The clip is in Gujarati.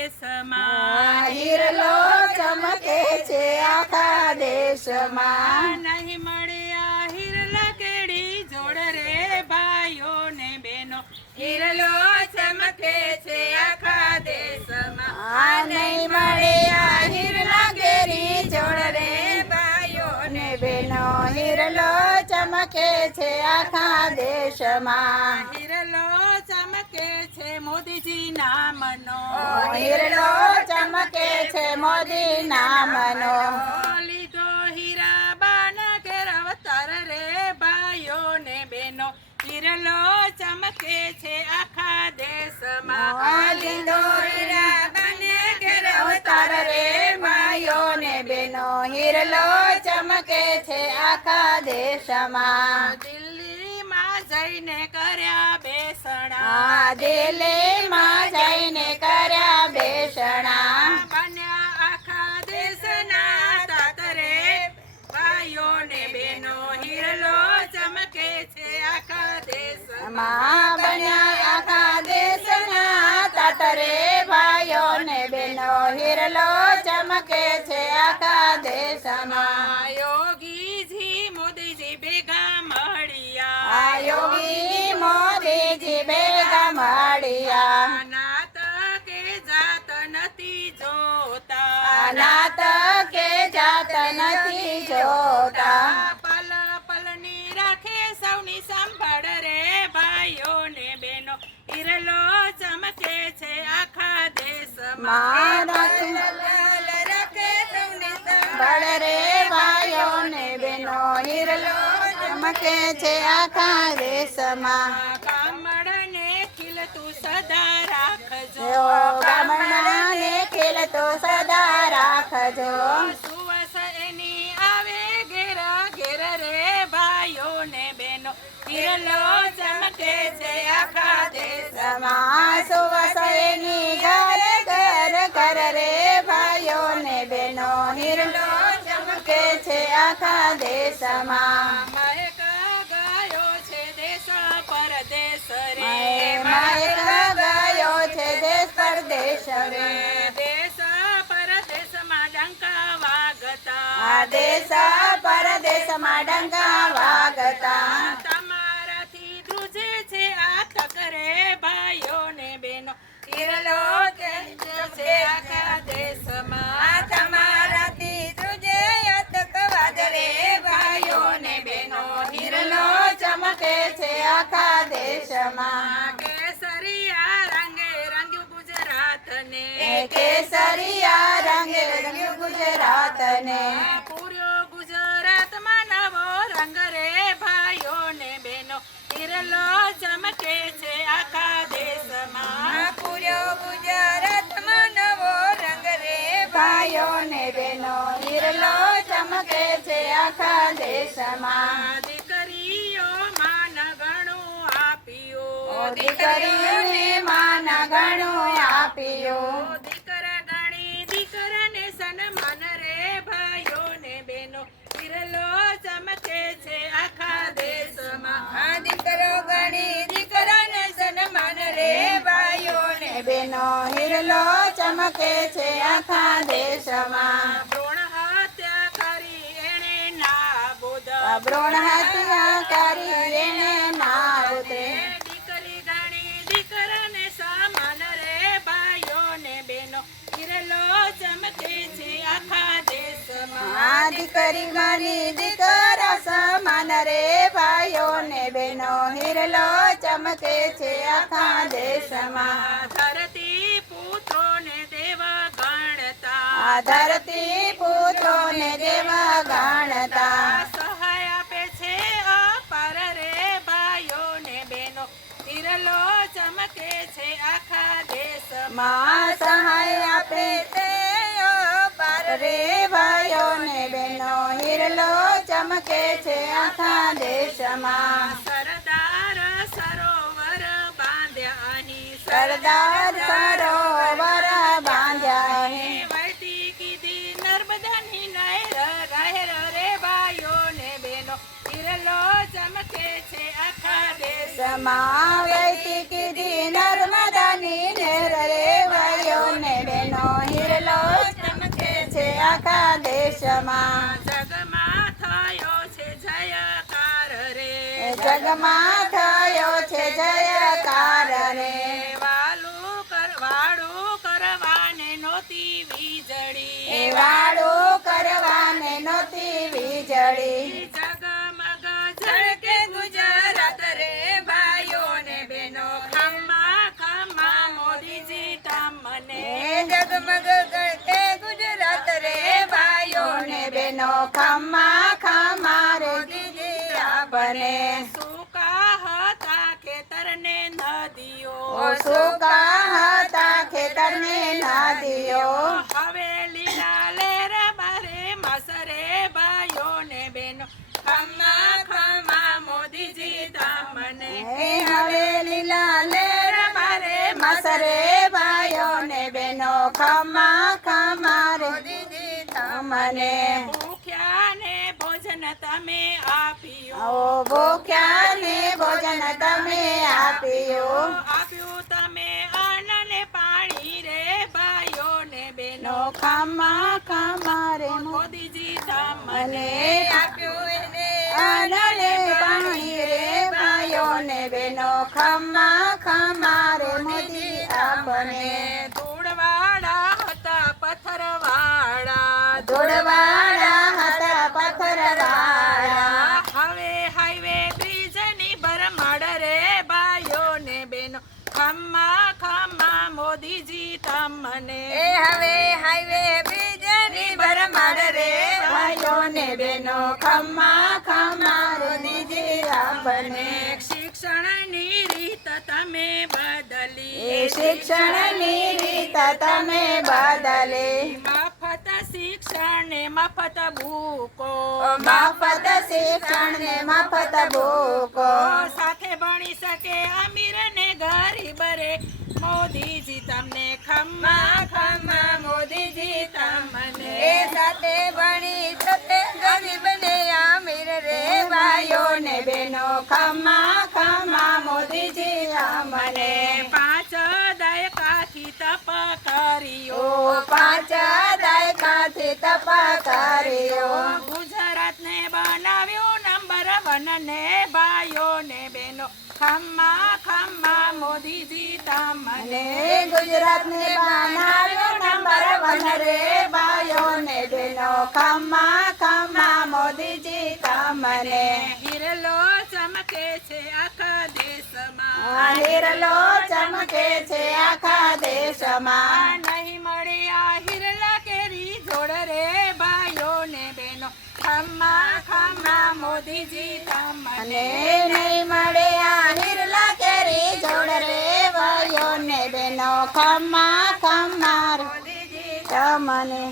દેશમાં હિરલો ચમકે છે આખા દેશમાં નહીં મળ્યા હિરલા કેડી જોડ રે ભાઈઓ ને બહેનો હિરલો ચમકે છે આખા દેશમાં નહીં મળે આ હિરલા કેરી જોડ રે ભાઈઓ ને બહેનો હિરલો ચમકે છે આખા દેશમાં હિરલો ચમકે છે મોદીજી નામનો હિરલો ચમકે છે મોદી નામનો લીધો હીરાબાન ઘેર અવતાર રે ભાઈઓ ને બહેનો હિરલો ચમકે છે આખા દેશમાં લીધો હીરાબાન ઘેર અવતાર રે ભાઈઓ ને બહેનો હિરલો ચમકે છે આખા દેશમાં દિલ્હીમાં જઈને કર્યા બેસણા દિલ્હીમાં જઈને કર્યા બેસણા બન્યા આખા દેશના તાત રે ભાઈઓ ને બહેનો હિરલો ચમકે છે આખા દેશમાં બન્યા આખા દેશના તાત રે ભાઈઓ ને બહેનો હિરલો ચમકે છે આખા દેશમાં યોગીજી મોદીજી ભેગા મળ્યા યોગી મોદીજી ભેગા મળ્યા નાત કે જાત નથી જોતા નાત કે જાત નથી જોતા પલ પલની રાખે સૌની સંભાળ રે ભાઈઓ ને બહેનો હિરલો ચમકે છે આખા દેશમાં બળ રે ભાઈઓ ને બહેનો હિરલો ચમકે છે આખા દેશમાં ગામડને ખીલતું સદા રાખજો ગામડાને ખીલતો સદા રાખજો સુવાસ એની આવે ઘેર ઘેર રે ભાઈઓ ને બહેનો હિરલો ચમકે છે આખા દેશમાં સુવસૈની ઘર ઘર ઘર રે ભાઈઓ ને બહેનો હિરલો ચમકે છે આખા દેશમાં મહેક ગાયો છે દેશ પરદેશ રે મહેક ગયો છે દેશ પરદેશ રે દેશ પરદેશમાં ડંકા વાગતા આ દેશ પરદેશમાં ડંકા વાગતા તમારાથી ધ્રુજે છે આ તક રે ભાઈઓ ને બહેનો હિરલો છે આખા દેશમાં તમારાથી ધ્રુજે અતકવાદ રે ભાઈઓ ને બહેનો હિરલો ચમકે છે આખા દેશમાં કેસરિયા રંગે રંગ્યું ગુજરાતને કેસરિયા રંગે રંગ્યું ગુજરાતને પૂર્યો ગુજરાતમાં નવો રંગ રે ભાઈઓ ને બહેનો હિરલો ચમકે છે આખા દેશમાં પૂર્યો ગુજરાતમાં નવો રંગ રે ભાઈઓ ને બહેનો હિરલો ચમકે છે આખા દેશમાં દીકરીઓ માન ઘણું આપ્યું દીકરીઓને માન ઘણું આપ્યું દીકરા ગણી દીકરાને સન્માન રે ભાઈઓ ને બહેનો હિરલો ચમકે છે આખા દેશમાં દીકરો ગણી દીકરાને સન્માન રે ભાઈઓ ને બહેનો હિરલો ચમકે છે આખા દેશમાં ભ્રૂણ હત્યા કરી એણે નાબૂદ ભ્રૂણ હત્યા કરી એને ના ઉતરે દીકરી ગણી દીકરાને સમાન રે ભાઈઓ ને બહેનો હિરલો ચમકે છે આખા દેશમાં દીકરી ગણી દીકરા સમાન રે ભાઈઓ ને બહેનો હિરલો ચમકે છે આખા દેશમાં ધરતી પુત્રોને દેવ ગણતા આ ધરતી પુત્રોને દેવ ગણતા સહાય આપે છે અપાર રે ભાઈઓ ને બહેનો હિરલો ચમકે છે આખા દેશમાં સહાય આપે તે પાર રે ભાઈઓ ને બહેનો હિરલો ચમકે છે આખા દેશમાં સરદાર સરોવર બાંધ્યા અહીં સરદાર સરોવર બાંધ્યા હે વહેતી કીધી નર્મદાની નહેર રે ભાઈઓ ને બહેનો હિરલો ચમકે છે આખા દેશમાં વહેતી કીધી નર્મદાની નહેર રે ભાઈઓ ને આખા દેશમાં. જગમાં થયો છે જયકાર રે જગમાં થયો છે જયકાર રે. વાળું કરવાને નહોતી વીજળી વાળું કરવાને નહોતી વીજળી. જગમગ ઝળકે ગુજરાત રે ભાઈઓ ને બહેનો ખમ્મા ખમ્મા મોદીજી તમને જગમગ ઝળકે ગુજરાત રે ભાઈઓ ને બહેનો ખમ્મા ખમ્મા રે દીદી આપને. સૂકા હતા ખેતરને નદીઓ સૂકા હતા ખેતરને નદીઓ. હવે લીલા લેર બારે મસરે ભાઈઓ ને બહેનો ખમ્મા ખમ્મા મોદીજી તમને હવે લીલા લેર મારે મસરે ભાઈઓ ને બહેનો ખમ્મા ખમ્મા રે દીદી તમને. ભૂખ્યા ને ભોજન તમે આપ્યું ઓ ભૂખ્યા ને ભોજન તમે આપ્યું. તમે અન્ન ને પાણી રે ભાઈઓ ને બહેનો નો ખમ્મા ખમ્મા રે મોદીજી મને તમને આપ્યું એને અનલે પાણી રે ભાઈઓ ને બહેનો ખમ્મા ખમ્મા રે મોદી આપને. ધૂળવાળા હતા પથ્થરવાળા ધૂળવાળા હતા પથ્થરવાળા. હવે હાઈવે બ્રિજ ની ભરમાડ રે ભાઈઓ ને બહેનો ખમ્મા ખમ્મા મોદીજી તમને હવે હાઈવે બ્રિજ ની ભરમાડ રે ભાઈઓ ને બહેનો ખમ્મા ખમ્મા રે દીદી આપને. શિક્ષણની રીત તમે બદલી શિક્ષણની રીત તમે બદલી. મફત શિક્ષણ ને મફત બુકો મફત શિક્ષણ ને મફત બુકો. સાથે ભણી શકે અમીર ને ગરીબ રે મોદીજી તમને ખમ્મા ખમ્મા મોદીજી તમને સાથે ભણી શકે ગરીબ ને અમીર રે ભાઈઓ ને બહેનો ખમ્મા ખમ્મા મોદીજી અમને. પાંચ દાયકાથી તપ કર્યો ઓ 5 દાયકાથી તપ કર્યો. ગુજરાતને બનાવ્યું નંબર 1 ને ભાઈઓ ને બહેનો ખમ્મા ખમ્મા મોદીજી તમને ગુજરાતને બનાવ્યો નંબર 1 રે ભાઈઓ ને બહેનો ખમ્મા ખમ્મા મોદીજી તમને. હિરલો ચમકે છે આખા દેશમાં હિરલો ચમકે છે આખા દેશમાં. નહીં મળે આ હિરલા કેરી જોડ રે ભાઈઓ ને બહેનો ખમ્મા ખમ્મા મોદીજી તમને અને નહીં મળે આ હિરલા કેરી જોડ રે ભાઈઓ ને બહેનો ખમ્મા ખમ્મા રે તમને.